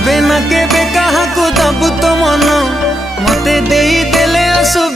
केबे ना केबे कहा को दबु तो मन मते देई देले असु